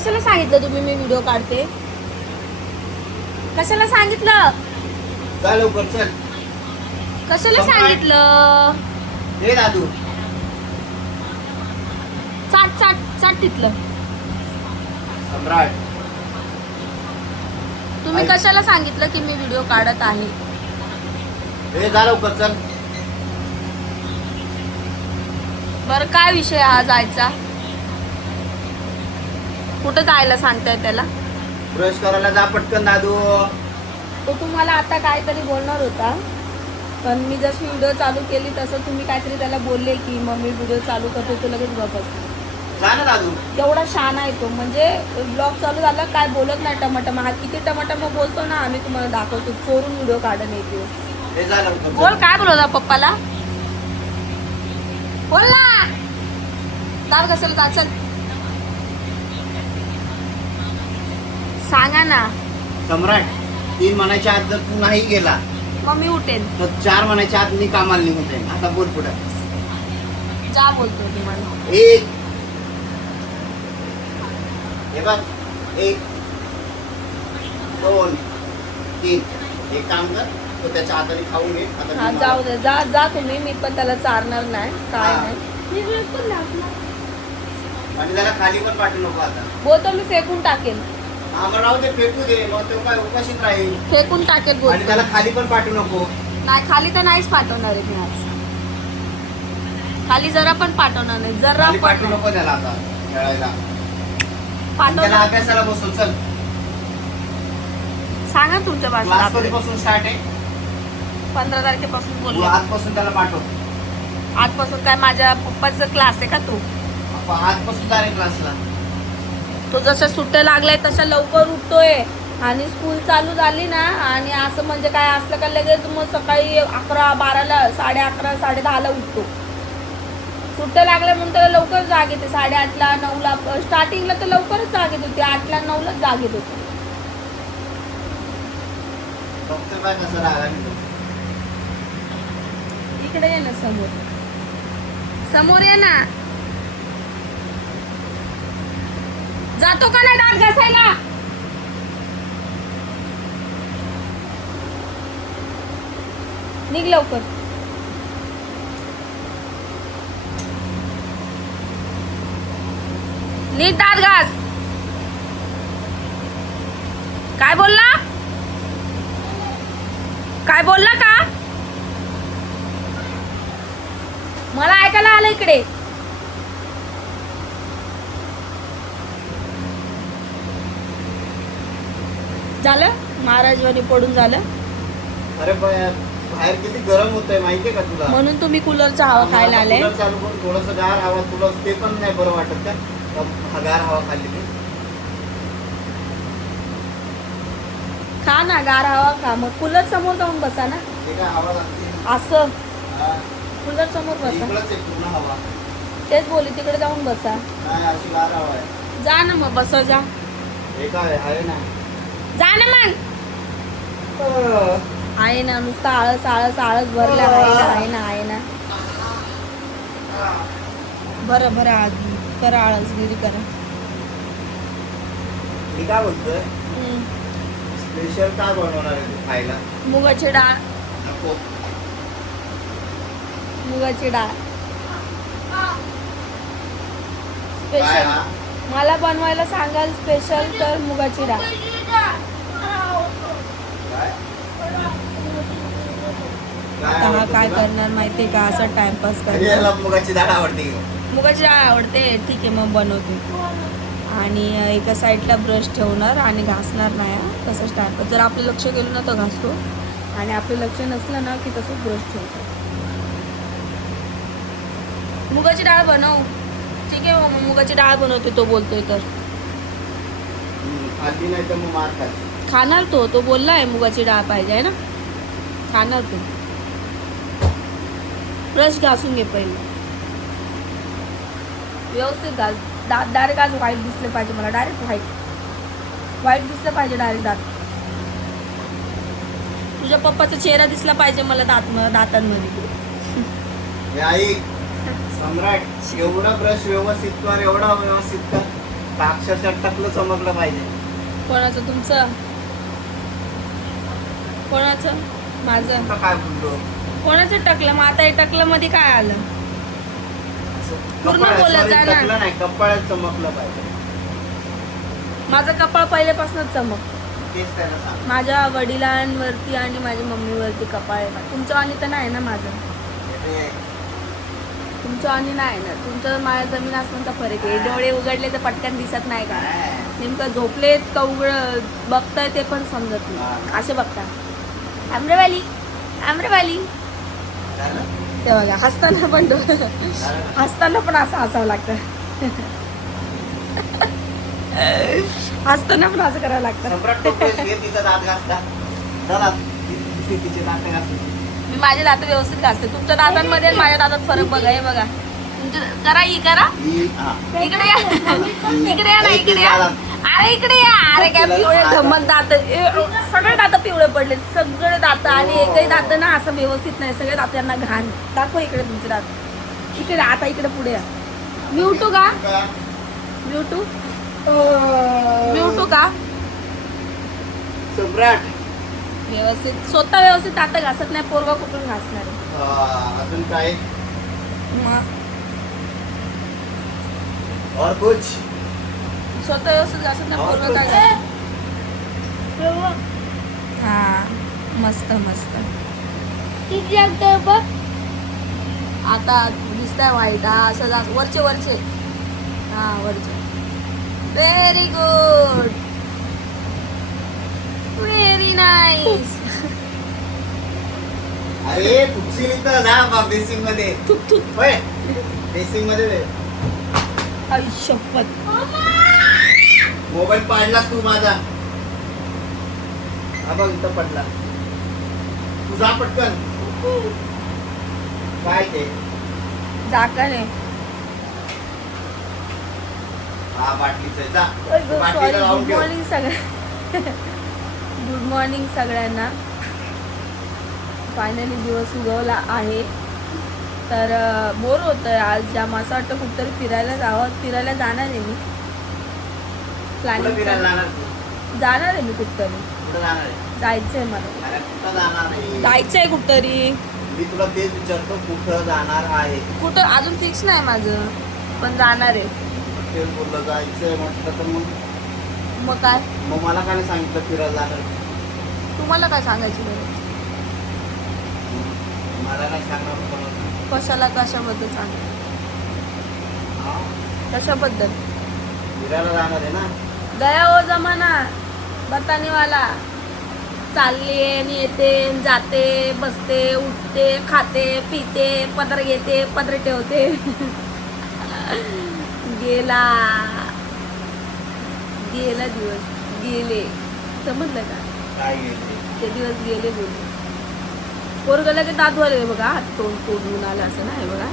कशाला सांगितलं तुम्ही मी व्हिडिओ काढते? कशाला सांगितलं? चल लवकर चल. कशाला सांगितलं? हे दादू चाट चाट चाट तिथलं. सम्राट तुम्ही कशाला सांगितलं की मी व्हिडिओ काढत आहे? हे जा लवकर चल. बरं काय विषय हा जायचा? कुठं जायला सांगताय त्याला? ब्रश करायला जा पटकन दादू. तो तुम्हाला आता काहीतरी बोलणार होता, पण मी जशी व्हिडिओ चालू केली तसं तुम्ही काहीतरी त्याला बोलले की मम्मी व्हिडिओ चालू करतो, तो लगेच बघत. जा ना दादू. तेवढा शान आहे तो, म्हणजे ब्लॉग चालू झाला काय बोलत नाही. टमाटम हा किती टमाटम बोलतो ना, आम्ही तुम्हाला दाखवतो. चोरून व्हिडिओ काढून येते. हे जा लवकर बोल चल. काय बोलवला पप्पाला? बोल ना. दार कशाला दाचल सांगा ना. सम्राट 3 म्हणायच्या आत जर तू नाही गेला मग मी उठेन. तर 4 म्हणायच्या आत मी कामाला निघून जाईन. आता बोल पुढे. जा बोलतो तुम्हाला. 1 हे बघ 1 2 3. एक काम कर, तो त्याच्या हाताने खाऊन घे. आता हा मी जाऊ दे. जा जा तुम्ही. मी पण त्याला चारणार नाही काय हा. नाही. मी बिलकुल लागणार. आणि त्याला खाली पण पाठवू नको आता. बोलतो मी फेकून टाकेल. हा मग राहू दे, फेकू दे. मग तो काय उपाशीच राहील. फेकून टाकेल आणि बोलतो. त्याला खाली पण पाठवू नको. नाही खाली तर नाहीच पाठवणार आहे मी आज. खाली जरा पण पाठवणार नाही. जरा खाली पण पाठवू नाही. नको त्याला आता खेळायला. आणि त्याला पाठवणार. अभ्यासाला बसून चल. सांगा तुमच्या क्लास भाषेत. कधीपासून स्टार्ट आहे? 15 तारखेपासून तू बोलले. आजपासून त्याला पाठव. आजपासून काय माझ्या पप्पाचा क्लास आहे का तू? आजपासून डायरेक्ट क्लासला. तो जसं सुट्ट्या लागलाय तशा लवकर उठतोय. आणि स्कूल चालू झाली ना, आणि असं म्हणजे काय असलं का लगेच मग सकाळी 11, 12ला 11:30, 10:30ला उठतो. सुट्ट्या लागल्या म्हणून त्याला लवकर जाग येते. 8:30ला 9ला. स्टार्टिंगला तर लवकरच जाग येत होती. 8ला 9लाच जाग येत होती. फक्त काय कसं राहिला. इकडे ये ना समोर. समोर ये ना. जातो का नाही दात घासायला? निघ लवकर. नीट दात घास. काय बोलला? काय बोलला का? मला ऐकायला आलं इकडे. झालं महाराजवाडी पडून झालं. अरे बाहेर किती गरम होतंय माहितीये का तुला? म्हणून तुम्ही कूलरचा हवा खायला आले. कूलर चालू करून थोडंसं गार हवा. तुला ते पण नाही बरं वाटत का? हा गार हवा खाल्ली की. खा ना गार हवा खा. मग कूलर समोर जाऊन बसा ना. ते काय हवा लागते. असं हा. कूलर समोर बसा. इकडंच आहे पूर्ण हवा. तेच बोली तिकडे जाऊन बसा. नाही अशी गार हवा आहे. जा ना मग बसा. जा हे काय आहे ना. जा ना मग. आहे ना नुसतं आळस आळस आळस भरला. आहे ना आहे ना. बरं बरं आज करा आळसगिरी करा. मी काय बोलतोय, स्पेशल काय बनवणार आहे तू खायला? मुगाची डाळ. नको. मुगाची डाळ काय स्पेशल. हा? मला बनवायला सांगाल स्पेशल तर मुगाची डाळ. आता हा काय करणार माहितीये का? असं टाइमपास करणार. याला मुगाची डाळ आवडते का? मुगाची डाळ आवडते. ठीक आहे मग बनवते. आणि एका साईडला ब्रश ठेवणार आणि घासणार नाही. तसंच टाइमपास. जर आपलं लक्ष गेलं ना तर घासतो, आणि आपलं लक्ष नसलं ना की तसंच ब्रश ठेवतो. मुगाची डाळ बनव. ठीक आहे मग मुगाची डाळ बनवते. तो बोलतोय तर खाल्ली नाही तर मग मार खाल्ली. खाणार. तो बोललाय मुगाची डाळ पाहिजे आहे ना. खाणार तो. ब्रश घासून घे पहिले व्यवस्थित. घाल दात. डायरेक्ट आज व्हाईट दिसले पाहिजे मला. डायरेक्ट व्हाईट दिसलं पाहिजे. डायरेक्ट दात. तुझ्या पप्पाचा चेहरा दिसला पाहिजे मला दातांमध्ये. हे आई सम्राट, एवढा ब्रश व्यवस्थित कर. एवढा व्यवस्थित कर. का अक्षरशः टकलं चमकलं पाहिजे. कोणाचं? तुमचं? कोणाचं? माझं. आता काय बोललो कोणाचं टकलं? मग आता हे टकलं मध्ये काय आलं? पूर्ण कपाळात, बोलत sorry, जा ना. टकलं नाही, कपाळात चमकलं पाहिजे. माझं कपाळ पहिल्यापासूनच चमक. तेच त्याला सांग. माझ्या वडिलांवरती आणि माझ्या मम्मीवरती कपाळ आहे ना. तुमचं आणि तर नाही ना माझं. अरे, तुमचं आणि नाही ना. तुमचं माझ्या जमीन आसमानचा फरक आहे. डोळे उघडले तर पटकन दिसत नाही का? काय? नेमकं झोपलेत का उघड बघताय ते पण समजत नाही. हा. असे बघता. आम्रवाली आम्रवाली झालं? ते बघा हसताना पण झालं का? हसताना पण असं हसावं लागतं. हसताना पण असं करावं लागतं. सम्राट टोपले घे तिचा दात घासला. चला, तिचे दात घासले. मी माझे दात व्यवस्थित घासते. तुमच्या दातांमध्ये आणि माझ्या दातात फरक बघा. हे बघा तुमच्या करा ही करा. हा. इकडे या इकडे या ना इकडे या. अरे इकडे या. अरे काय पिवळे धम्मक दात सगळे दात पिवळे पडले. सगळे दात आणि एकही दात ना असं व्यवस्थित नाही. सगळे दात यांना घाण. दाखव इकडे तुमचे दात. इकडे आता इकडे पुढे या. म्यूटू का? म्यूटू म्यूटू का? सम्राट. व्यवस्थित स्वतः व्यवस्थित दात घासत नाही. पोरगा कुठून घासणार आहे? अजून काय मग और कुछ? स्वतः व्यवस्थित घासत नाही. पोरगा काय घासणार? हा मस्त मस्त. आता दिसताय वाईट. हा असं वरचे वरचे. हा वरचे. Very good. Very nice. अरे तुझी इथं जा बेसिंग मध्ये. होय बेसिंग मध्ये दे. आई शपथ. मोबाईल पाडलास तू माझा. हा बघ इथं पडला. तुझा पटकन. काय ते? झाकण आहे. हा बाटलीचं जा. सॉरी. बाटलीला लावून गुड ठेव. मॉर्निंग सगळ्या गुड मॉर्निंग सगळ्यांना. फायनली दिवस उगवला आहे. तर बोर होतंय आज जाम. असं वाटतं कुठतरी फिरायला जावं. फिरायला जाणार आहे मी. कुठं फिरायला प्लॅनिंग जाणार तू? जाणार आहे मी कुठतरी. कुठं जाणार आहे? जायचंय मला. अरे कुठं जाणार नाही. जायचंय कुठतरी. मी तुला तेच विचारतो कुठं जाणार आहे. कुठं अजून फिक्स नाही माझं. पण जाणार आहे. तेच बोललं जायचंय म्हटलं तर मग काय? मग मला काय नाही सांगितलं फिरायला जाणार. तुम्हाला काय सांगायची गरज? मला नाही सांगणार कोणाला. कशाला कशाबद्दल सांग? कशाबद्दल? फिरायला जाणार आहे ना. गया हो जमाना बतानेवाला. चालली आणि येते जाते बसते उठते खाते पिते पदर घेते पदर ठेवते. गेला गेला दिवस. गेले. समजलं का? काय गेले? ते दिवस गेले बोलले. पोरगला की दात वाले बघा. हात तोंड तोडून आलं असं नाही बघा.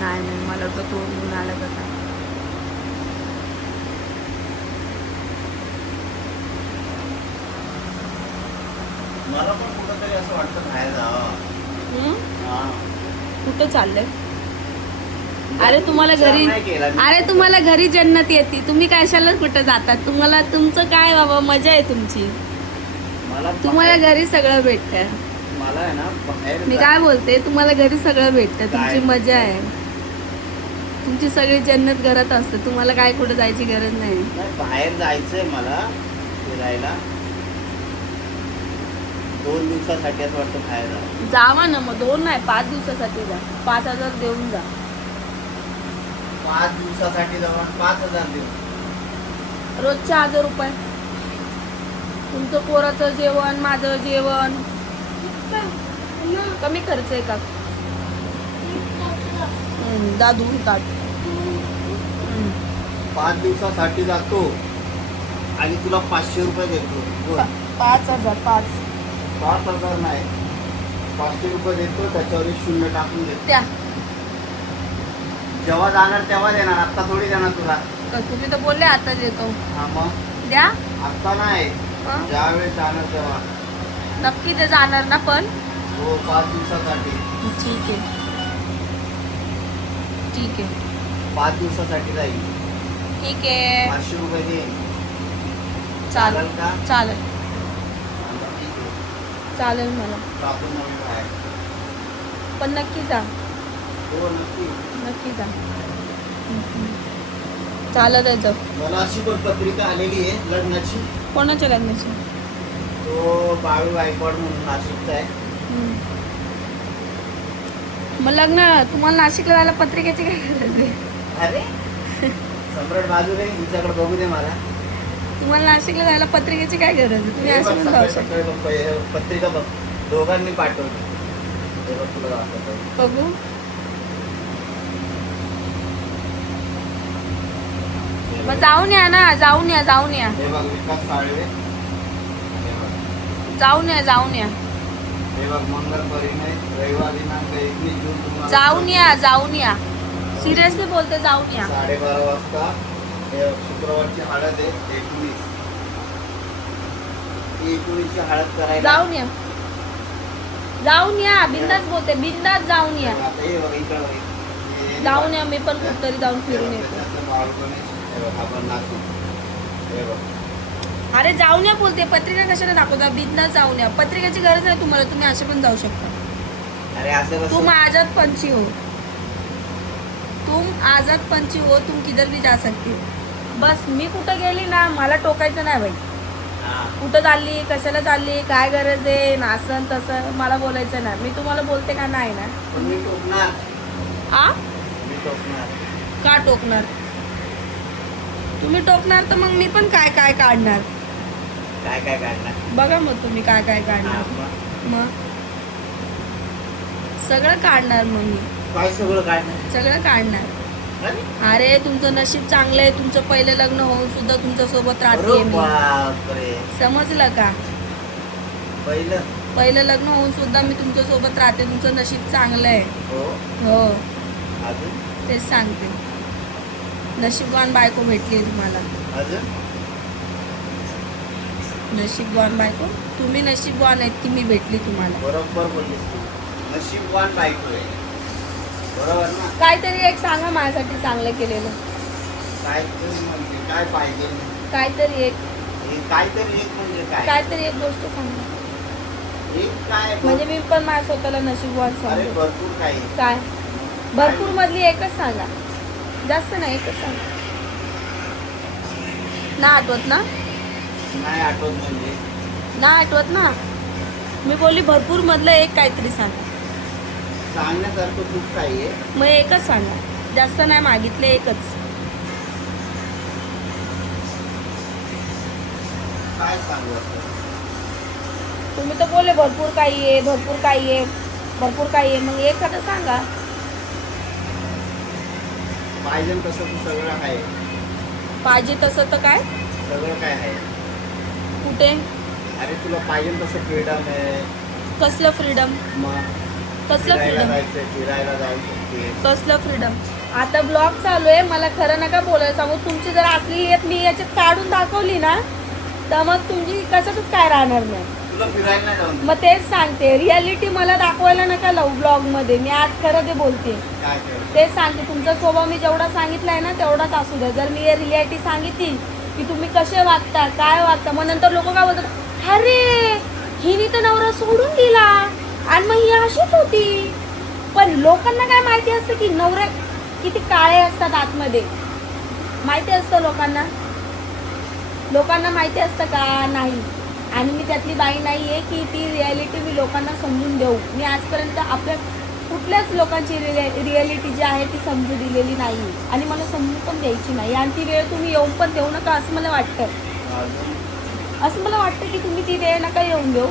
नाही नाही मला तर तोडून आलं का काय. मला पण कुठंतरी असं वाटतं बाहेर जावं. हम्म? हा. कुठं चाललंय? अरे तुम्हाला विचार घरी नाही केला मी. अरे तुम्हाला घरी जन्नत येते. तुम्ही कशाला कुठं जातात? तुम्हाला तुमचं काय बाबा मजा आहे तुमची. मला तुम्हाला बाहेर- घरी सगळं भेटतं. मला आहे ना बाहेर मी जा- काय बोलते तुम्हाला घरी सगळं भेटतं. तुमची काय? मजा आहे. तुमची सगळी जन्नत घरात असते. तुम्हाला काय कुठं जायची गरज नाही. नाही, बाहेर जायचंय मला फिरायला 2 दिवसासाठी असं वाटतं बाहेर जा. जावा ना मग. 2 नाही 5 दिवसासाठी जा. 5,000 देऊन जा. 5 दिवसासाठी जवळ 5,000 देऊ. रोजचे 1,000 रुपये. तुमचं पोराचं जेवण माझं जेवण कमी खर्च आहे का? दादू ताट. 5 दिवसासाठी जातो आणि तुला 500 रुपये देतो. बोल. 5,000. 5,000 नाही 500 रुपये देतो. त्याच्यावर 0 टाकून देतो. द्या. जेव्हा जाणार तेव्हा देणार. आत्ता थोडी देणार तुला. तुम्ही तर बोलले आता देतो. हा मग द्या. आत्ता नाही हं? ज्यावेळेस जाणार तेव्हा. नक्की ते जाणार ना पण? हो 5 दिवसासाठी. ठीक आहे. ठीक आहे. 5 दिवसासाठी जाईल. ठीक आहे 500 रुपये दे. चालेल का? चालेल आता ठीक आहे. चालेल मला टाकून नवीन बाहेर. पण नक्की जा हो नक्की. नक्की जा चालत यायचं. मला अशी पण पत्रिका आलेली आहे लग्नाची. कोणाच्या लग्नाची? तो बाळू गायकवाड म्हणून नाशिकचा आहे. मग लग्न तुम्हाला नाशिकला जायला पत्रिकेची काय गरज आहे? अरे सम्राट बाजूला आहे, तुमच्याकडे बघू दे मला. तुम्हाला नाशिकला जायला पत्रिकेची काय गरज आहे? तुम्ही हे असं बघ, पण जाऊ सकाळी शकता. सकाळी बघ, पत्रिका बघ, दोघांनी पाठवली. हे बघ तुला दाखवतो. बघू मग जाऊन या ना, जाऊन या जाऊन या हे बघ विकास साळवे. हे बघ. जाऊन या जाऊन या हे बघ मंगल परिणय रविवार दिनांक 21 जून 2024. जाऊन या जाऊन या सिरियसली बोलते, जाऊन या. 12:30 वाजता. हे शुक्रवारची हळद आहे 19. ती 19ची हळद करायला. जाऊन या बिंदास बोलते, बिंदास जाऊन या. आता हे बघ इकडं बघ. हे जाऊन या, मी पण कुठतरी जाऊन फिरून येते. त्याच्यात बाळगणेश. हे बघ आपण नाचू. हे बघ अरे जाऊन या बोलते, पत्रिका कशाला दाखवता? बिंदास जाऊन या. पत्रिकेची गरज नाही तुम्हाला, तुम्ही असे पण जाऊ शकता. अरे असं तुम कसं. आजाद पंछी हो, तुम आजाद पंछी हो, तुम किधर भी जा सकते हो. बस मी कुठं गेली ना, मला टोकायचं नाही बाई. हा. कुठं चालली, कशाला चालली, काय गरज आहे, नासन तसं मला बोलायचं नाही. मी तुम्हाला बोलते का नाही ना? पण मी टोकणार. आ मी टोकणार. का टोकणार? तुम्ही टोकणार तर मग मी पण काय काय काढणार. काय काय काढणार. बघा मग तुम्ही काय काय हा, काढणार. मग मग सगळं काढणार मग मी, काय सगळं काढणार. सगळं काढणार. अरे अरे तुमचं नशीब चांगलं आहे, तुमचं पहिलं लग्न होऊन सुद्धा तुमच्या सोबत राहते अरे मी. बापरे. समजलं का? पहिलं. पहिलं लग्न होऊन सुद्धा मी तुमच्या सोबत राहते, तुमचं नशीब चांगलं आहे. हो. हो अजून. तेच सांगते, नशीबवान बायको भेटली तुम्हाला. अजून. नशीबवान बायको, तुम्ही नशीबवान आहेत की मी भेटली तुम्हाला. बरोबर बोललीस तू. नशीबवान बायको आहे. बरोबर ना. काहीतरी एक सांगा माझ्यासाठी चांगलं केलेलं. काहीतरी म्हणजे काय पाहिजे. काहीतरी एक, हे काहीतरी एक म्हणजे काय. काहीतरी एक गोष्ट सांगा एक काय. म्हणजे मी पण माझ्या स्वतःला नशीबवान अरे समजू. भरपूर काही. काय? भरपूर मधली एकच सांगा, जास्त नाही, एकच सांगा. ना आठवत ना? नाही आठवत म्हणजे. ना आठवत ना? मी बोलली भरपूर मधलं एक काहीतरी सांगा. सांगण्यासारखं खूप काही आहे. मग एकच सांगा, जास्त नाही मागितले, एकच. काय सांगू असं. तुम्ही तर बोलले भरपूर काही आहे, भरपूर काही आहे, भरपूर काही आहे. मग एखादं सांगा. पाहिजे तसं तू सगळं आहे. पाहिजे तसं तर काय? सगळं काय आहे. कुठे? अरे तुला पाहिजे तसं फ्रीडम आहे. कसलं फ्रीडम? मग कसलं फिरायला फ्रीडम? जायचंय, फिरायला जाऊ शकते. कसलं फ्रीडम? आता ब्लॉग चालू आहे, मला खरं नका बोलायला सांगू. तुमची जर असली येत मी याच्यात काढून दाखवली ना, तर मग तुमची कशातच काय राहणार नाही. तुला फिरायला नाही जाऊन. मग तेच सांगते, रियालिटी मला दाखवायला नका लावू ब्लॉगमध्ये. मी आज खरं ते बोलते, काय कर. तेच सांगते. तुमचा स्वभाव मी जेवढा सांगितलाय ना तेवढाच असू द्या. जर मी रियालिटी सांगितली की तुम्ही कसे वागता, काय वागता, मग नंतर लोक काय बोलतात, अरे हिने तर नवरा सोडून दिला आणि मग ही अशीच होती. पण लोकांना काय माहिती असतं की नवरे किती काळे असतात आतमध्ये, माहिती असतं लोकांना. लोकांना माहिती असतं का? नाही. आणि मी त्यातली बाई नाही आहे की ती रियालिटी मी लोकांना समजून देऊ. मी आजपर्यंत आपल्या कुठल्याच लोकांची रियालिटी जी आहे ती समजू दिलेली नाही आणि मला समजून पण द्यायची नाही. आणि ती वेळ तुम्ही येऊन पण देऊ नका असं मला वाटतं. अजून. असं मला वाटतं की तुम्ही ती वेळ नका येऊन देऊ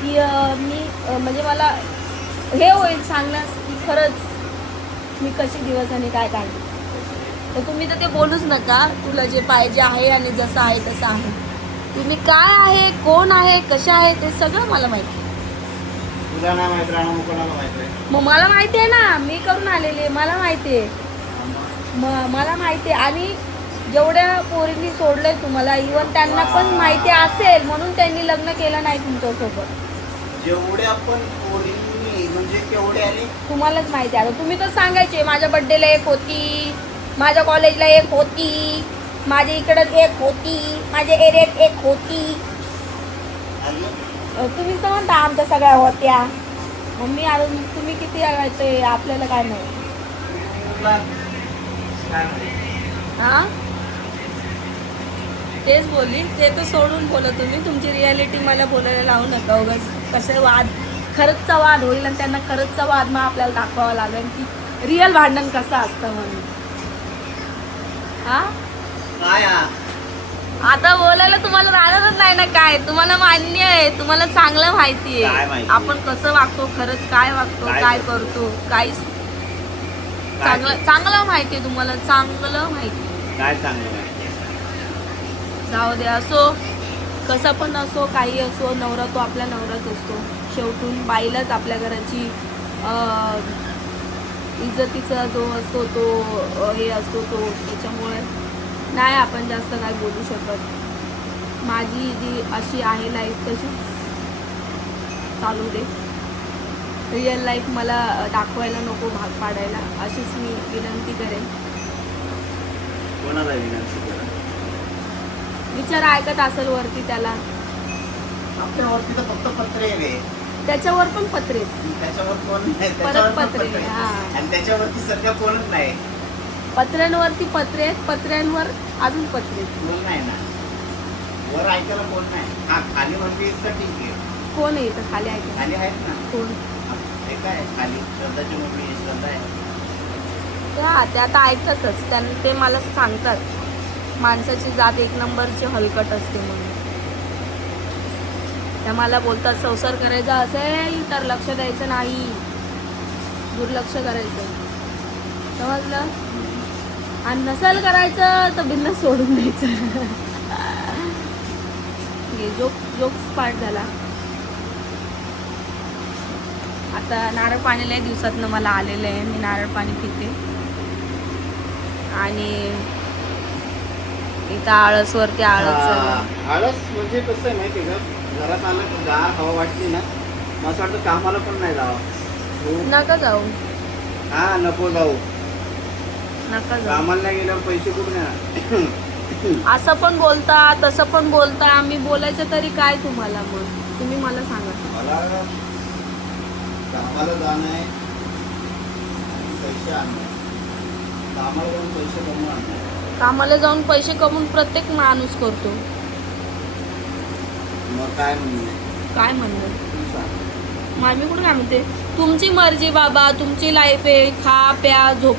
की मी म्हणजे मला हे होईल सांगण्यास की खरंच मी कशी दिवस आणि काय काढले. तर तुम्ही तर ते बोलूच नका. तुला जे पाहिजे आहे आणि जसं आहे तसं आहे. तुम्ही काय आहे, कोण आहे, कशा आहे ते सगळं मला माहिती. तुला नाही माहित राहणार, कोणाला माहित आहे. मग मला माहिती आहे ना, मी करून आलेली आहे, मला माहिती आहे. मला माहिती आहे. आणि जेवढ्या पोरींनी सोडलंय तुम्हाला, इव्हन त्यांना पण माहिती असेल म्हणून त्यांनी लग्न केलं नाही तुमच्यासोबत. जेवढ्या पण पोरींनी म्हणजे केवढ्याने तुम्हालाच माहिती आहे. आता तुम्ही तर सांगायचे माझ्या बर्थडेला एक होती, माझ्या कॉलेजला एक होती, माझ्या इकडं एक होती, माझ्या एरियात एक होती. अजून तुम्हीच तर म्हणता आमच्या सगळ्या होत्या. मम्मी आता तुम्ही किती ते आपल्याला काय नाही. काय म्हणते? हा तेच बोलली, ते तर सोडून बोला तुम्ही. तुमची रियालिटी मला बोलायला लावू नका उगाच. कसे वाद, खरंचचा वाद होईल आणि त्यांना खरंचचा वाद मग आपल्याला दाखवावा लागेल की रिअल भांडण कसं असतं म्हणून. हा काय हा? आता बोलायला तुम्हाला राहणारच नाही ना काय. तुम्हाला मान्य आहे, तुम्हाला चांगलं माहिती काय आहे माहिती? आपण कसं वागतो, खरंच काय वागतो, काय काय करतो? करतो, काय काय चांगलं चांगलं माहिती आहे तुम्हाला, चांगलं माहिती आहे. काय चांगलं माहिती? जाऊ दे, असो कसं पण असो, काही असो, नवरा तो आपला नवराच असतो. शेवटून बाईलाच आपल्या घराची इज्जतीचा जो असतो तो हे असतो तो. त्याच्यामुळे नाही आपण जास्त काय बोलू शकत. माझी जी अशी आहे लाईफ तशीच चालू दे. रिअल लाईफ मला दाखवायला नको, भाग पाडायला, अशीच मी विनंती करेन. कोणाला विनंती करा? विचार ऐकत असेल वरती त्याला. आपल्यावरती तर फक्त पत्रे आहे. त्याच्यावर पण पत्रे, त्याच्यावर कोण नाही, परत त्याच्यावर पण पत्रे. पत्रे. हा, आणि त्याच्यावरती सध्या कोणच नाही. पत्र्यांवरती पत्रे आहेत, पत्र्यांवर अजून पत्रे. कोण नाही ना, वर ऐकायला कोण नाही. हा, खाली म्हणते तर ठीक आहे. कोण आहे इथं खाली ऐकत? खाली आहेत ना. कोण? हे काय खाली श्रद्धाची मम्मी श्रद्धा आहे. हा, ते आता ऐकतच. त्यांना ते मला सांगतात माणसाची जात एक नंबरची हलकट असते म्हणून. त्या मला बोलतात संसार करायचा असेल तर लक्ष द्यायचं नाही, दुर्लक्ष करायचं, समजलं? आणि नसेल करायचं तर बिंदास सोडून द्यायचं. हे जोक्स पार्ट झाला. आता नारळ पाणी लय दिवसातनं मला आलेलं आहे. मी नारळ पाणी पिते. आणि इथं आळसवरती आळस. आळस म्हणजे कसं आहे माहिती आहे का, घरात आलं की गार हवा वाटली ना, मग असं वाटतं कामाला पण नाही जावं. नका जाऊ, हा, नको जाऊ. नका जाऊ. कामाला नाही गेल्यावर पैसे कुठून येणार? असं पण बोलता, तसं पण बोलता. आम्ही बोलायचं तरी काय तुम्हाला? मग तुम्ही मला सांगा. मला कामाला जाणं आहे आणि पैसे आणणं. कामाला जाऊन पैसे कमवून आणणं. कामाला जाऊन पैसे कमवून प्रत्येक माणूस करतो. मग काय म्हणणं? काय म्हणणं? तू सांग. मग मी कुठं काय म्हणते? तुमची मर्जी बाबा, तुमची लाईफ आहे. खा प्या झोप.